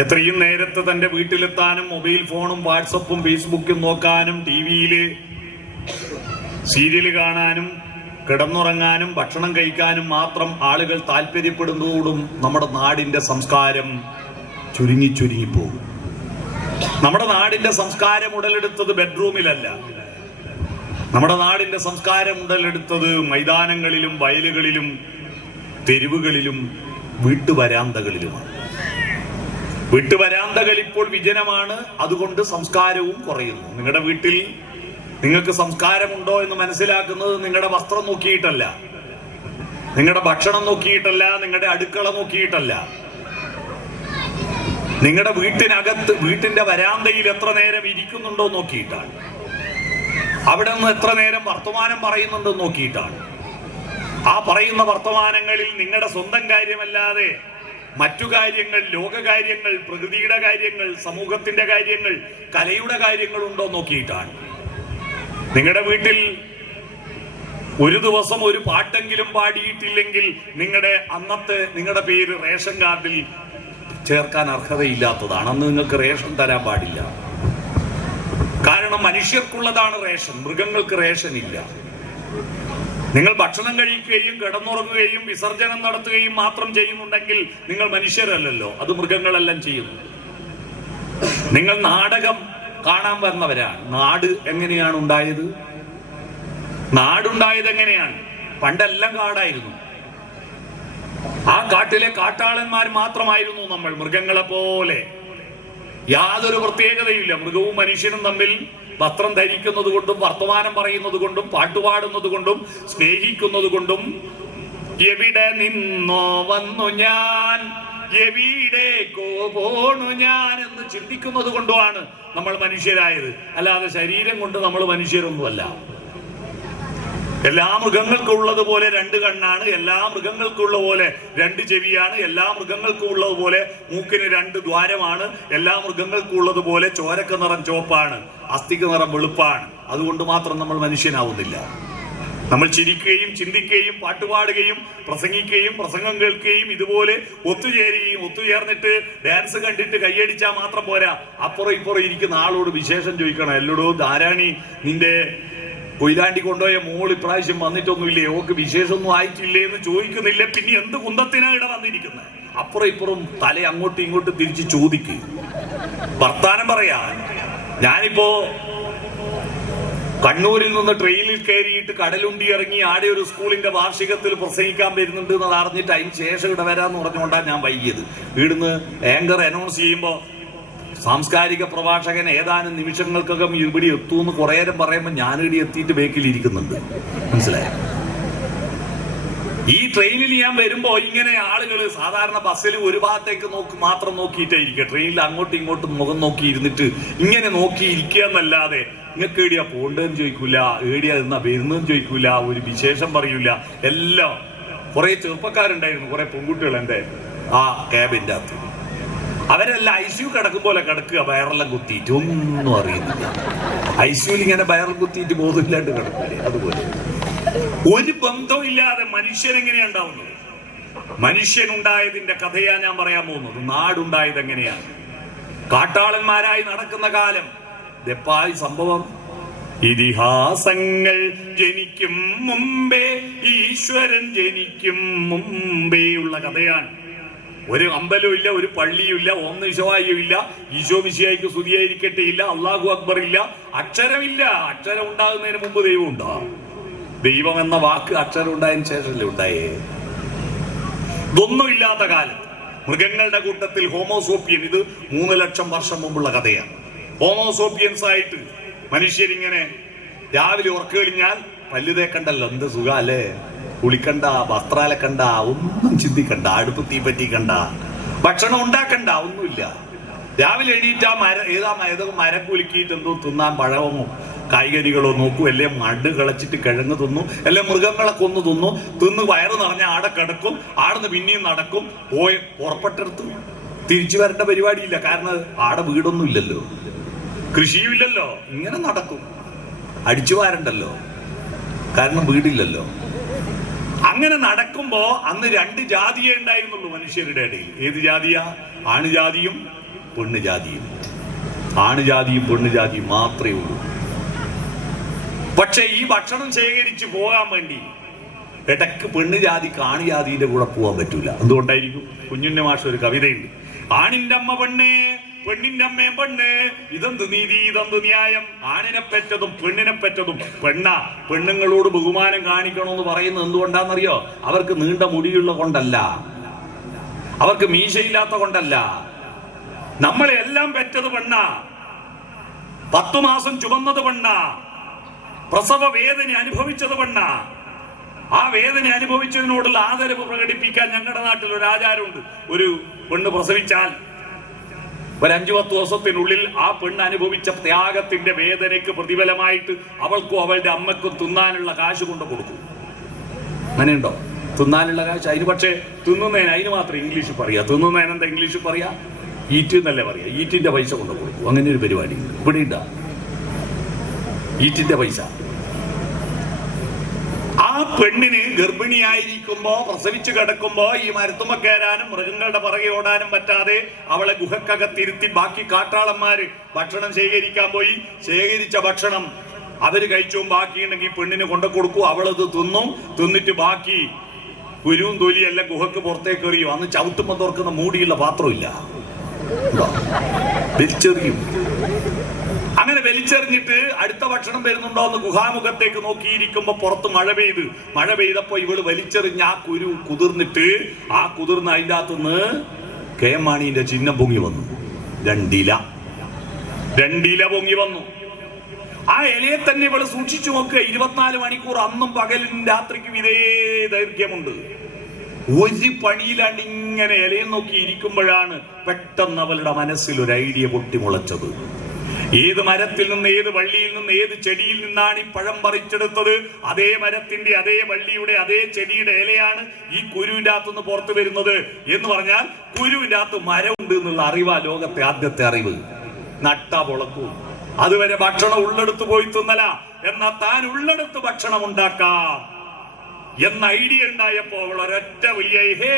എത്രയും നേരത്തെ തന്റെ വീട്ടിലെത്താനും മൊബൈൽ ഫോണും വാട്സപ്പും ഫേസ്ബുക്കും നോക്കാനും ടിവിയില് സീരിയല് കാണാനും കിടന്നുറങ്ങാനും ഭക്ഷണം കഴിക്കാനും മാത്രം ആളുകൾ താല്പര്യപ്പെടുന്നതോടും നമ്മുടെ നാടിന്റെ സംസ്കാരം ചുരുങ്ങിപ്പോകും. നമ്മുടെ നാടിന്റെ സംസ്കാരം ഉടലെടുത്തത് ബെഡ്റൂമിലല്ല. നമ്മുടെ നാടിന്റെ സംസ്കാരം ഉടലെടുത്തത് മൈതാനങ്ങളിലും വയലുകളിലും തെരുവുകളിലും വീട്ടുവരാന്തകളിലുമാണ്. വീട്ടുവരാന്തകൾ ഇപ്പോൾ വിജനമാണ്. അതുകൊണ്ട് സംസ്കാരവും കുറയുന്നു. നിങ്ങളുടെ വീട്ടിൽ നിങ്ങൾക്ക് സംസ്കാരമുണ്ടോ എന്ന് മനസ്സിലാക്കുന്നത് നിങ്ങളുടെ വസ്ത്രം നോക്കിയിട്ടല്ല, നിങ്ങളുടെ ഭക്ഷണം നോക്കിയിട്ടല്ല, നിങ്ങളുടെ അടുക്കള നോക്കിയിട്ടല്ല. നിങ്ങളുടെ വീട്ടിനകത്ത് വീട്ടിന്റെ വരാന്തയിൽ എത്ര നേരം ഇരിക്കുന്നുണ്ടോ നോക്കിയിട്ടാണ്. അവിടെ നിന്ന് എത്ര നേരം വർത്തമാനം പറയുന്നുണ്ടോ നോക്കിയിട്ടാണ്. ആ പറയുന്ന വർത്തമാനങ്ങളിൽ നിങ്ങളുടെ സ്വന്തം കാര്യമല്ലാതെ മറ്റു കാര്യങ്ങൾ, ലോകകാര്യങ്ങൾ, പ്രകൃതിയുടെ കാര്യങ്ങൾ, സമൂഹത്തിന്റെ കാര്യങ്ങൾ, കലയുടെ കാര്യങ്ങൾ ഉണ്ടോ നോക്കിയിട്ടാണ്. നിങ്ങളുടെ വീട്ടിൽ ഒരു ദിവസം ഒരു പാട്ടെങ്കിലും പാടിയിട്ടില്ലെങ്കിൽ നിങ്ങളുടെ പേര് റേഷൻ കാർഡിൽ ചേർക്കാൻ അർഹതയില്ലാത്തതാണ്. അന്ന് നിങ്ങൾക്ക് റേഷൻ തരാൻ പാടില്ല. കാരണം മനുഷ്യർക്കുള്ളതാണ് റേഷൻ, മൃഗങ്ങൾക്ക് റേഷൻ ഇല്ല. നിങ്ങൾ ഭക്ഷണം കഴിക്കുകയും കിടന്നുറങ്ങുകയും വിസർജനം നടത്തുകയും മാത്രം ചെയ്യുന്നുണ്ടെങ്കിൽ നിങ്ങൾ മനുഷ്യരല്ലല്ലോ, അത് മൃഗങ്ങളെല്ലാം ചെയ്യുന്നു. നിങ്ങൾ നാടകം കാണാൻ വന്നവരാണ്. നാട് എങ്ങനെയാണ് ഉണ്ടായത്? നാടുണ്ടായത് എങ്ങനെയാണ്? പണ്ടെല്ലാം കാടായിരുന്നു. ആ കാട്ടിലെ കാട്ടാളന്മാർ മാത്രമായിരുന്നു നമ്മൾ. മൃഗങ്ങളെ പോലെ യാതൊരു പ്രത്യേകതയില്ല. മൃഗവും മനുഷ്യനും തമ്മിൽ വസ്ത്രം ധരിക്കുന്നത് കൊണ്ടും വർത്തമാനം പറയുന്നത് കൊണ്ടും പാട്ടുപാടുന്നത് കൊണ്ടും സ്നേഹിക്കുന്നത് കൊണ്ടും എവിടെ നിന്നോ വന്നു ഞാൻ, എവിടേക്കോ പോണു ഞാൻ എന്ന് ചിന്തിക്കുന്നത് കൊണ്ടുമാണ് നമ്മൾ മനുഷ്യരായത്. അല്ലാതെ ശരീരം കൊണ്ട് നമ്മൾ മനുഷ്യരൊന്നുമല്ല. എല്ലാ മൃഗങ്ങൾക്കും ഉള്ളതുപോലെ രണ്ട് കണ്ണാണ്, എല്ലാ മൃഗങ്ങൾക്കും ഉള്ള പോലെ രണ്ട് ചെവിയാണ്, എല്ലാ മൃഗങ്ങൾക്കും ഉള്ളതുപോലെ മൂക്കിന് രണ്ട് ദ്വാരമാണ്, എല്ലാ മൃഗങ്ങൾക്കും ഉള്ളതുപോലെ ചോരക്ക് നിറം ചുവപ്പാണ്, അസ്ഥിക്ക് നിറം വെളുപ്പാണ്. അതുകൊണ്ട് മാത്രം നമ്മൾ മനുഷ്യനാവുന്നില്ല. നമ്മൾ ചിരിക്കുകയും ചിന്തിക്കുകയും പാട്ടുപാടുകയും പ്രസംഗിക്കുകയും പ്രസംഗം കേൾക്കുകയും ഇതുപോലെ ഒത്തുചേരുകയും ഒത്തുചേർന്നിട്ട് ഡാൻസ് കണ്ടിട്ട് കൈയടിച്ചാൽ മാത്രം പോരാ. അപ്പുറം ഇപ്പുറം ഇരിക്കുന്ന ആളോട് വിശേഷം ചോദിക്കണം. എല്ലടോ ധാരാണി, നിന്റെ കൊയിലാണ്ടി കൊണ്ടുപോയ മോൾ ഇപ്രാവശ്യം വന്നിട്ടൊന്നുമില്ലേ, ഓക്ക് വിശേഷമൊന്നും ആയിട്ടില്ലേ എന്ന് ചോദിക്കുന്നില്ല. പിന്നെ എന്ത് കുന്തത്തിനാ ഇവിടെ വന്നിരിക്കുന്നത്? അപ്പുറം ഇപ്പുറം തല അങ്ങോട്ടും ഇങ്ങോട്ടും തിരിച്ച് ചോദിക്കുക, വർത്താനം പറയാ. ഞാനിപ്പോ കണ്ണൂരിൽ നിന്ന് ട്രെയിനിൽ കയറിയിട്ട് കടലുണ്ടി ഇറങ്ങി ആടെ ഒരു സ്കൂളിന്റെ വാർഷികത്തിൽ പ്രസംഗിക്കാൻ വരുന്നുണ്ട് എന്ന് അറിഞ്ഞിട്ട് അതിന് ശേഷം ഇവിടെ വരാന്ന് പറഞ്ഞുകൊണ്ടാണ് ഞാൻ വൈകിയത്. ഇവിടുന്ന് ആങ്കർ അനൗൺസ് ചെയ്യുമ്പോൾ സാംസ്കാരിക പ്രഭാഷകൻ ഏതാനും നിമിഷങ്ങൾക്കകം ഇവിടെ എത്തുമെന്ന് കുറേ നേരം പറയുമ്പോൾ ഞാനിവിടെ എത്തിയിട്ട് ബേക്കിലിരിക്കുന്നുണ്ട്. മനസ്സിലായോ? ഈ ട്രെയിനിൽ ഞാൻ വരുമ്പോ ഇങ്ങനെ ആളുകൾ സാധാരണ ബസ്സിൽ ഒരു ഭാഗത്തേക്ക് മാത്രം നോക്കിയിട്ടേ ഇരിക്കുക. ട്രെയിനിൽ അങ്ങോട്ടും ഇങ്ങോട്ടും മുഖം നോക്കി ഇരുന്നിട്ട് ഇങ്ങനെ നോക്കി ഇരിക്കുക എന്നല്ലാതെ നിങ്ങൾക്ക് ഏടിയാ പോണ്ടെന്ന് ചോദിക്കൂല, ഏടിയാ എന്നാ വരുന്നതെന്ന് ചോദിക്കൂല, ഒരു വിശേഷം പറയൂല. എല്ലാം കുറെ ചെറുപ്പക്കാരുണ്ടായിരുന്നു, കുറെ പെൺകുട്ടികൾ എൻ്റെ ആ ക്യാബിൻ്റെ അകത്ത്. അവരെല്ലാം ICU കിടക്കും പോലെ കിടക്കുക, വയറെല്ലാം കുത്തിയിട്ട് ഒന്നും അറിയുന്നില്ല. ICUവിൽ ഇങ്ങനെ വയറിൽ കുത്തിയിട്ട് ബോധമില്ലാണ്ട് കിടക്കില്ലേ, അതുപോലെ ഒരു ബന്ധവും ഇല്ലാതെ മനുഷ്യൻ എങ്ങനെയാ ഉണ്ടാവുന്നത്? മനുഷ്യനുണ്ടായതിന്റെ കഥയാ ഞാൻ പറയാൻ പോകുന്നത്. നാടുണ്ടായത് എങ്ങനെയാണ്? കാട്ടാളന്മാരായി നടക്കുന്ന കാലം ദപ്പായി സംഭവം. ഇതിഹാസങ്ങൾ ജനിക്കും മുമ്പേ ഈശ്വരൻ ജനിക്കും മുമ്പേ ഉള്ള കഥയാണ്. ഒരു അമ്പലവും ഇല്ല, ഒരു പള്ളിയും ഇല്ല, ഓം നിശവായും ഇല്ല, ഈശോ മിശിഹായ്ക്ക് സ്തുതിയായിരിക്കട്ടെ ഇല്ല, അള്ളാഹു അക്ബർ ഇല്ല, അക്ഷരമില്ല. അക്ഷരം ഉണ്ടാകുന്നതിന് മുമ്പ് ദൈവം ഉണ്ടാ. ദൈവം എന്ന വാക്ക് അക്ഷരം ഉണ്ടായതിനു ശേഷമല്ലേ ഉണ്ടായേ? ഇതൊന്നും ഇല്ലാത്ത കാലത്ത് മൃഗങ്ങളുടെ കൂട്ടത്തിൽ ഹോമോസോപ്പിയൻ, ഇത് 3 ലക്ഷം വർഷം മുമ്പുള്ള കഥയാണ്. ഹോമോസോപ്പിയൻസ് ആയിട്ട് മനുഷ്യരിങ്ങനെ രാവിലെ ഉറക്ക കഴിഞ്ഞാൽ പല്ല് തേക്കണ്ടല്ലോ, എന്ത് സുഖ അല്ലേ, കുളിക്കണ്ട, വസ്ത്രാലക്കണ്ട, ഒന്നും ചിന്തിക്കണ്ട, അടുപ്പ് തീ പറ്റിക്കണ്ട, ഭക്ഷണം ഉണ്ടാക്കണ്ട, ഒന്നുമില്ല. രാവിലെ എണീറ്റാ ഏതോ മരം കുലുക്കിയിട്ട് എന്തോ തിന്നാൻ പഴമോ കായ്കനികളോ നോക്കൂ, അല്ലേ മഡ് കളച്ചിട്ട് കിഴങ്ങ് തിന്നു, അല്ലെ മൃഗങ്ങളെ കൊന്നു തിന്ന് വയറ് നിറഞ്ഞ ആടെ കിടക്കും, ആടുന്ന് പിന്നെയും നടക്കും. പുറപ്പെട്ടെടുത്ത് തിരിച്ചു വരേണ്ട പരിപാടിയില്ല. കാരണം ആടെ വീടൊന്നും ഇല്ലല്ലോ, കൃഷിയും ഇല്ലല്ലോ, ഇങ്ങനെ നടക്കും. അടിച്ചു വാരണ്ടല്ലോ, കാരണം വീടില്ലല്ലോ. അങ്ങനെ നടക്കുമ്പോ അന്ന് രണ്ട് ജാതിയേ ഉണ്ടായിരുന്നുള്ളൂ മനുഷ്യരുടെ ഇടയിൽ. ഏത് ജാതിയാ? ആണുജാതിയും പെണ്ണുജാതിയും. ആണുജാതിയും പെണ്ണുജാതിയും മാത്രമേ ഉള്ളൂ. പക്ഷെ ഈ ഭക്ഷണം ശേഖരിച്ച് പോകാൻ വേണ്ടി ഇടക്ക് പെണ്ണുജാതിക്ക് ആണുജാതിന്റെ കൂടെ പോകാൻ പറ്റൂല. എന്തുകൊണ്ടായിരിക്കും? കുഞ്ഞുണ്ണി മാഷ് ഒരു കവിതയുണ്ട്, ആണിന്റെ അമ്മ പെണ്ണ്, പെണ്ണിന്റെ അമ്മയും പെണ്ണ്, ഇതെന്ത് നീതി ഇതെന്ത് ന്യായം, ആണിനെ പെറ്റതും പെണ്ണിനെ പെറ്റതും പെണ്ണ. പെണ്ണുങ്ങളോട് ബഹുമാനം കാണിക്കണമെന്ന് പറയുന്നത് എന്തുകൊണ്ടാണെന്നറിയോ? അവർക്ക് നീണ്ട മുടിയുള്ള കൊണ്ടല്ല, അവർക്ക് മീശയില്ലാത്ത കൊണ്ടല്ല. നമ്മളെ എല്ലാം പെറ്റത് പെണ്ണ, 10 മാസം ചുമന്നത് പെണ്ണ, പ്രസവ വേദന അനുഭവിച്ചത് പെണ്ണ. ആ വേദന അനുഭവിച്ചതിനോടുള്ള ആദരവ് പ്രകടിപ്പിക്കാൻ ഞങ്ങളുടെ നാട്ടിൽ ഒരു ആചാരമുണ്ട്. ഒരു പെണ്ണ് പ്രസവിച്ചാൽ ഒരു 5-10 ദിവസത്തിനുള്ളിൽ ആ പെണ്ണ് അനുഭവിച്ച ത്യാഗത്തിന്റെ വേദനയ്ക്ക് പ്രതിഫലമായിട്ട് അവൾക്കും അവളുടെ അമ്മക്കും തിന്നാനുള്ള കാശ് കൊണ്ട് കൊടുക്കും. അങ്ങനെയുണ്ടോ? തിന്നാനുള്ള കാശ്. അതിന് പക്ഷേ തിന്നുന്നതിന് അതിന് മാത്രം ഇംഗ്ലീഷ് പറയാ. തിന്നുന്നതിന് എന്താ ഇംഗ്ലീഷ് പറയാ? ഈറ്റ് എന്നല്ലേ പറയാ. ഈറ്റിന്റെ പൈസ കൊണ്ട് കൊടുക്കും. അങ്ങനെ ഒരു പരിപാടി ഇവിടെ ഉണ്ടാ. ഈറ്റിന്റെ പൈസ. ആ പെണ്ണിന് ഗർഭിണിയായിരിക്കുമ്പോ, പ്രസവിച്ചു കിടക്കുമ്പോ ഈ മരത്തുമ്മ കയറാനും മൃഗങ്ങളുടെ പുറകെ ഓടാനും പറ്റാതെ അവളെ ഗുഹക്കകത്തിരുത്തി ബാക്കി കാട്ടാളന്മാര് ഭക്ഷണം ശേഖരിക്കാൻ പോയി. ശേഖരിച്ച ഭക്ഷണം അവര് കഴിച്ചും ബാക്കിയുണ്ടെങ്കിൽ പെണ്ണിന് കൊണ്ടു കൊടുക്കും. അവളത് തിന്നും. തിന്നിട്ട് ബാക്കി കുരുവും തൊലിയെല്ലാം ഗുഹക്ക് പുറത്തേക്ക് എറിയും. അന്ന് ചവിട്ടുമ്പോ തുറക്കുന്ന മൂടിയുള്ള പാത്രമില്ല, വലിച്ചെറിയും. അങ്ങനെ വലിച്ചെറിഞ്ഞിട്ട് അടുത്ത ഭക്ഷണം വരുന്നുണ്ടോ എന്ന് ഗുഹാമുഖത്തേക്ക് നോക്കിയിരിക്കുമ്പോ പുറത്ത് മഴ പെയ്തപ്പോ ഇവള് വലിച്ചെറിഞ്ഞ ആ കുരു കുതിർന്നിട്ട് ആ കുതിർന്ന് അതിൻ്റെ അകത്തുനിന്ന് കെ എം മാണിന്റെ ചിഹ്നം പൊങ്ങി വന്നു. രണ്ടില പൊങ്ങി വന്നു. ആ ഇലയെ തന്നെ ഇവള് സൂക്ഷിച്ചു നോക്കുക. 24 മണിക്കൂർ അന്നും പകലും രാത്രിക്കും ഇതേ ദൈർഘ്യമുണ്ട്. ഒരു പണിയിലാണ്ട് ഇങ്ങനെ ഇലയും നോക്കി ഇരിക്കുമ്പോഴാണ് പെട്ടെന്ന് അവളുടെ മനസ്സിൽ ഒരു ഐഡിയ പൊട്ടിമുളച്ചത്. ഏത് മരത്തിൽ നിന്ന്, ഏത് വള്ളിയിൽ നിന്ന്, ഏത് ചെടിയിൽ നിന്നാണ് ഈ പഴം പറിച്ചെടുത്തത്? അതേ മരത്തിന്റെ, അതേ വള്ളിയുടെ, അതേ ചെടിയുടെ ഇലയാണ് ഈ കുരുവിന്റെ അകത്തുനിന്ന് പുറത്തു വരുന്നത്. എന്ന് പറഞ്ഞാൽ കുരുവിന്റെ അകത്ത് മരമുണ്ട് എന്നുള്ള അറിവാ ലോകത്തെ ആദ്യത്തെ അറിവ്. നട്ടാ പൊളക്കും. അതുവരെ ഭക്ഷണം ഉള്ളെടുത്ത് പോയി തിന്നല, എന്നാ താൻ ഉള്ളെടുത്ത് ഭക്ഷണം ഉണ്ടാക്കാം എന്ന ഐഡിയ ഉണ്ടായപ്പോ അവൾ ഒരൊറ്റ വിളിയായി, ഹേ,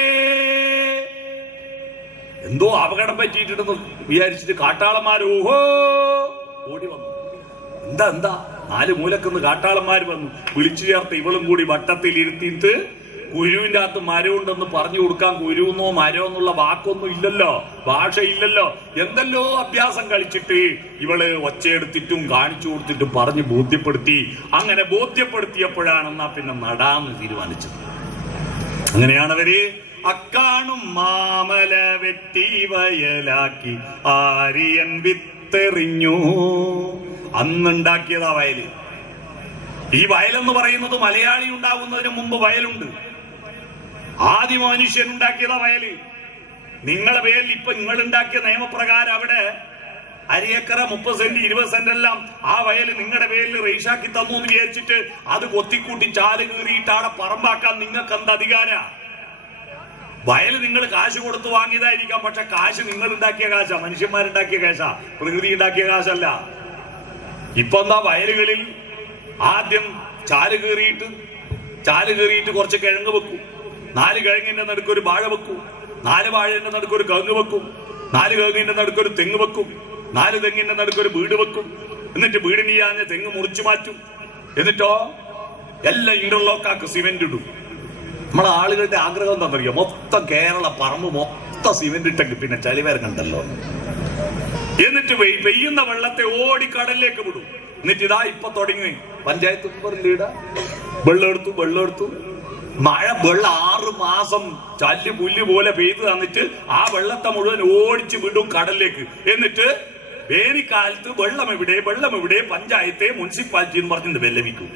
എന്തോ അപകടം പറ്റിയിട്ടുണ്ടെന്ന് വിചാരിച്ചിട്ട് കാട്ടാളന്മാർ ഓഹോ ഓടി വന്നു. എന്താ 4 മൂലക്കുന്ന് കാട്ടാളന്മാർ വന്നു. വിളിച്ചു ചേർത്ത് ഇവളും കൂടി വട്ടത്തിൽ ഇരുത്തിയിട്ട് കുരുവിന്റെ അകത്ത് മരമുണ്ടെന്ന് പറഞ്ഞു കൊടുക്കാൻ. കുരുവെന്നോ മരം എന്നുള്ള വാക്കൊന്നും ഇല്ലല്ലോ, ഭാഷയില്ലല്ലോ. എന്തെല്ലോ അഭ്യാസം കളിച്ചിട്ട് ഇവള് ഒച്ചയെടുത്തിട്ടും കാണിച്ചു കൊടുത്തിട്ടും പറഞ്ഞ് ബോധ്യപ്പെടുത്തി. അങ്ങനെ ബോധ്യപ്പെടുത്തിയപ്പോഴാണെന്നാ പിന്നെ നടാന്ന് തീരുമാനിച്ചത്. അങ്ങനെയാണ് അവര് അക്കാണും മാമല വെട്ടി വയലാക്കി ആര്യൻ വിത്തെറിഞ്ഞു. അന്നുണ്ടാക്കിയതാ വയല്. ഈ വയലെന്ന് പറയുന്നത് മലയാളി ഉണ്ടാവുന്നതിന് മുമ്പ് വയലുണ്ട്. ആദ്യ മനുഷ്യൻ ഉണ്ടാക്കിയതാ വയല്. നിങ്ങളെ പേരിൽ ഇപ്പൊ നിങ്ങൾ ഉണ്ടാക്കിയ നിയമപ്രകാരം അവിടെ അരയേക്കറ 30 സെന്റ് 20 സെന്റ് എല്ലാം ആ വയല് നിങ്ങളുടെ പേരിൽ റേഷാക്കി തന്നു എന്ന് വിചാരിച്ചിട്ട് അത് കൊത്തിക്കൂട്ടി ചാല് കീറിയിട്ട് അവിടെ പറമ്പാക്കാൻ നിങ്ങൾക്ക് എന്താ അധികാര? വയല് നിങ്ങൾ കാശ് കൊടുത്ത് വാങ്ങിയതായിരിക്കാം, പക്ഷെ കാശ് നിങ്ങൾ ഉണ്ടാക്കിയ കാശാ, മനുഷ്യന്മാരുണ്ടാക്കിയ കാശാ, പ്രകൃതി ഉണ്ടാക്കിയ കാശല്ല. ഇപ്പൊ എന്താ വയലുകളിൽ ആദ്യം ചാല് കീറിയിട്ട് കുറച്ച് കിഴങ്ങ് വെക്കും, 4 കിഴങ്ങിന്റെ നടുക്കൊരു വാഴ വെക്കും, 4 വാഴന്റെ നടുക്കൊരു കവുങ്ങ് വെക്കും, 4 കവുങ്ങിന്റെ നടുക്കൊരു തെങ്ങ് വെക്കും, 4 തെങ്ങിന്റെ നടുക്കൊരു വീട് വെക്കും. എന്നിട്ട് വീടിന് ചെയ്യാഞ്ഞ തെങ്ങ് മുറിച്ചു മാറ്റും. എന്നിട്ടോ എല്ലാം ഇന്റർലോക്കാക്ക് സിമെന്റ് ഇടും. നമ്മളെ ആളുകളുടെ ആഗ്രഹം എന്താണെന്നറിയോ? മൊത്തം കേരള പറമ്പ് മൊത്തം സിമെന്റ് ഇട്ടെങ്കിൽ പിന്നെ ചളിവരങ്ങണ്ടല്ലോ. എന്നിട്ട് പെയ്യുന്ന വെള്ളത്തെ ഓടി കടലിലേക്ക് വിടും. എന്നിട്ട് ഇതാ ഇപ്പൊ തുടങ്ങി പഞ്ചായത്ത് മെമ്പറിലീട വെള്ളം എടുത്തു വെള്ളം 6 മാസം ചല്ല് പുല്ല് പോലെ പെയ്ത് തന്നിട്ട് ആ വെള്ളത്തെ മുഴുവൻ ഓടിച്ച് വിടും കടലിലേക്ക്. എന്നിട്ട് വേനൽക്കാലത്ത് വെള്ളം എവിടെ പഞ്ചായത്തെ മുനിസിപ്പാലിറ്റി എന്ന് പറഞ്ഞിട്ട് വെല്ലമിക്കും.